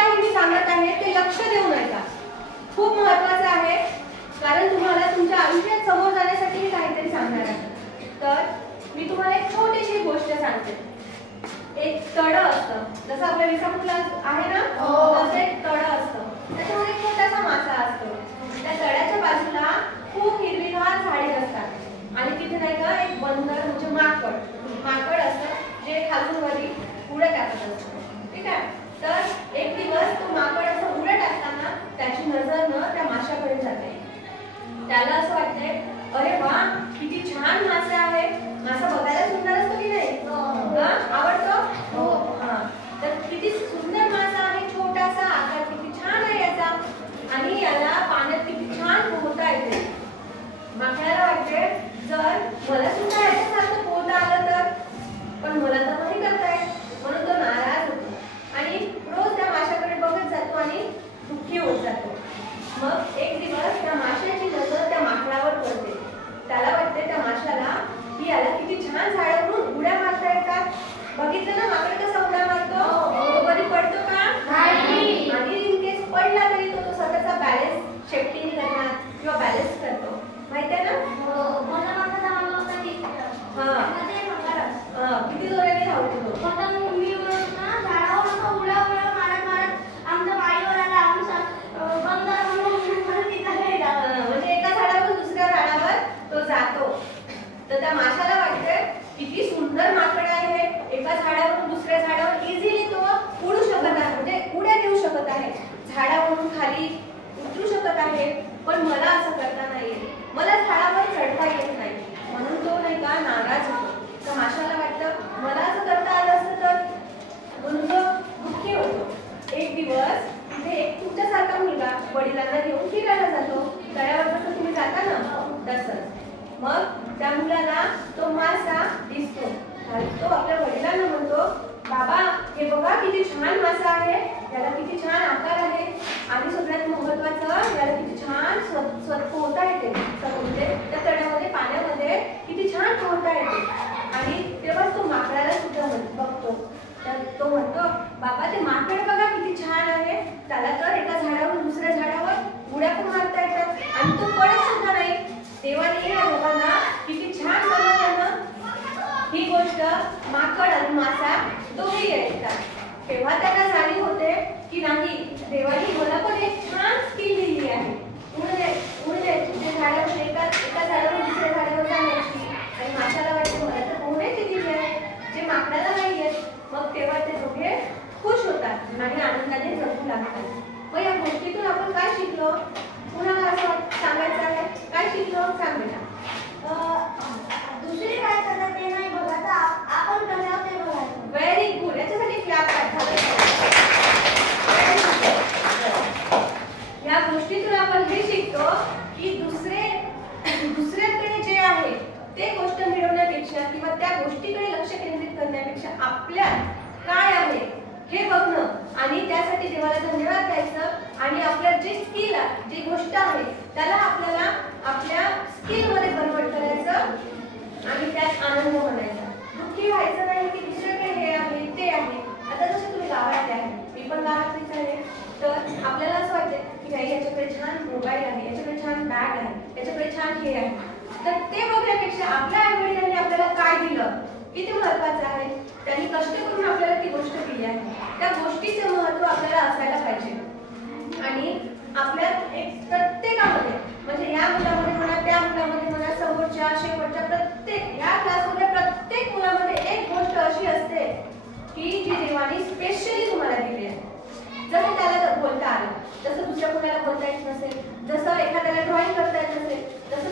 काही मी सांगत आहे ते लक्ष देऊन ऐका, खूप महत्त्वाचं आहे, कारण तुम्हाला तुमच्या आयुष्यात समोर जाण्यासाठी मी काहीतरी सांगणार आहे। तर मी तुम्हाला एक छोटीशी गोष्ट सांगते। एक तळ असतं, जसं आपल्या विसापूरला आहे ना, तसं एक तळ असतं, त्याच्यामध्ये एक छोटासा मासा असतो। त्या तळ्याच्या बाजूला खूप हिरवीगार झाडे असतात आणि तिथे नाही का एक बंदर म्हणजे माकड असतं जे खालून वरी उड्या टाकत असतं, ठीक आहे। तर एक दिवस तो माकड असं उड्या टाकताना त्याची नजर न त्या माशाकडे जाते। त्याला असं वाटतंय, अरे वा किती छान मासा आहे, मासा बघायला सुंदर असतो की नाही, आवडतो? तर किती सुंदर मासा आहे, छोटासा आकार किती छान आहे याचा, आणि याला पाण्यात किती छान पोहता येते। माकडाला वाटते जर मला सुद्धा याच्यासारखं पोहता आलं तर, पण मला तर नाही करता येत, म्हणून तो नाराज होतो आणि रोज त्या माशाकडे बघत जातो आणि दुःखी होत जातो। मग एक दिवस त्या माशाची नजर त्या माकडावर पडते। त्याला वाटते त्या माशाला की याला किती छान झाडावरून उड्या मारता येतात। बघितलं ना माकड कसा उड्या मारतो, तो कधी पडतो का? नाही। आणि इन केस पडला तरी तो स्वतःचा बॅलन्स शेफ्टीने करणार किंवा बॅलन्स करतो, माहिती आहे ना? किती जोराने धावतो तो। म्हणजे एका झाडावरून दुसऱ्या झाडावर तो जातो। तर त्या माशाला वाटतं किती सुंदर माकड आहे, एका झाडावरून दुसऱ्या झाडावर इझिली तो उडू शकत आहे, म्हणजे उड्या घेऊ शकत आहे, झाडावरून खाली उतरू शकत आहे, पण मला असं करता नाही येत, मला झाडावर चढता येत नाही, म्हणून तो नाही का नाराज होतो। तर माशाला वाटतं मला असं करता आलं असतं तर, म्हणून तो दुःखी होतो। एक दिवस तिथे एक तुमच्यासारखा मुलगा वडिलांना घेऊन फिरायला जातो, तळ्यावर जसं तुम्ही जाता ना तसंच। मग त्या मुलाला तो मासा दिसतो, तो आपल्या वडिलांना म्हणतो, बाबा हे बघा किती छान मासा आहे, याला किती छान आकार आहे, आणि सगळ्यात महत्त्वाचं याला किती छान पोहता येते, त्या तळ्यामध्ये पाण्यामध्ये किती छान पोहता येते। आणि तेव्हा तो माकडाला सुद्धा बघतो, तर तो म्हणतो, बाबा ते माकड बघा किती छान आहे, त्याला तर एका झाडावरून दुसऱ्या झाडावर उड्या पण मारता येतात आणि तो पडत सुद्धा नाही। देवाने या दोघांना किती छान बनवलं ना। ही गोष्ट माकड आणि मासा दोघेही ऐकतात, तेव्हा त्यांना जाणीव होते की नाही, देवाने मला पण एक छान स्किल दिली आहे, उडण्याची, झाडावर एका झाडावर दुसऱ्या झाडावर जाण्याची, आणि माशाला वाटते मला तर पोहण्याची दिली आहे, जे माकडाला नाही येत। मग तेव्हा ते दोघे खुश होतात आणि आनंदाने जगू लागतात। मग या गोष्टीतून आपण काय शिकलो, कुणाला असं सांगायचं आहे, काय शिकलो सांग बेटा। दुसरी काय करतात ते नाही बघायचं, आपण करणार ते बघायचं। व्हेरी गुड, याच्यासाठी क्लॅप झालं। या गोष्टीतून आपण हे शिकतो की दुसऱ्याकडे जे आहे ते गोष्ट मिळवण्यापेक्षा किंवा त्या गोष्टीकडे लक्ष केंद्रित करण्यापेक्षा आपल्यात काय आहे हे बघणं आणि त्यासाठी देवाला धन्यवाद द्यायचं, आणि आपल्या जे स्किल आहे, जी गोष्ट आहे त्याला आपल्याला आपल्या स्किल मध्ये कन्वर्ट करायचं आणि त्यात आनंद मानायचा। दुःखी व्हायचं नाही की दुसऱ्याकडे हे आहे ते आहे। आता जसं तुम्ही गावातले आहे, मी पण गावातलीच आहे, तर आपल्याला असं वाटतं की नाही याच्याकडे छान मोबाईल आहे, याच्याकडे छान बॅग आहे, याच्याकडे छान हे आहे, तर ते बघण्यापेक्षा आपल्या आईवडिलांनी आपल्याला काय दिलं किती महत्त्वाचं आहे, त्यांनी कष्ट करून आपल्याला ती गोष्ट दिली आहे, त्या गोष्टीचे महत्त्व आपल्याला असायला पाहिजे। आणि आपल्या एक प्रत्येकामध्ये, म्हणजे या मुलामध्ये म्हणा, त्या मुलामध्ये म्हणा, समोरच्या शेवटच्या प्रत्येक या क्लासमध्ये प्रत्येक मुलामध्ये एक गोष्ट अशी असते की जी देवाने स्पेशली तुम्हाला दिली आहे। जसं त्याला बोलता आलं, जसं दुसऱ्या कोणाला बोलता येत नसेल, जसं एखाद्याला ड्रॉइंग करता येत नसेल, जसं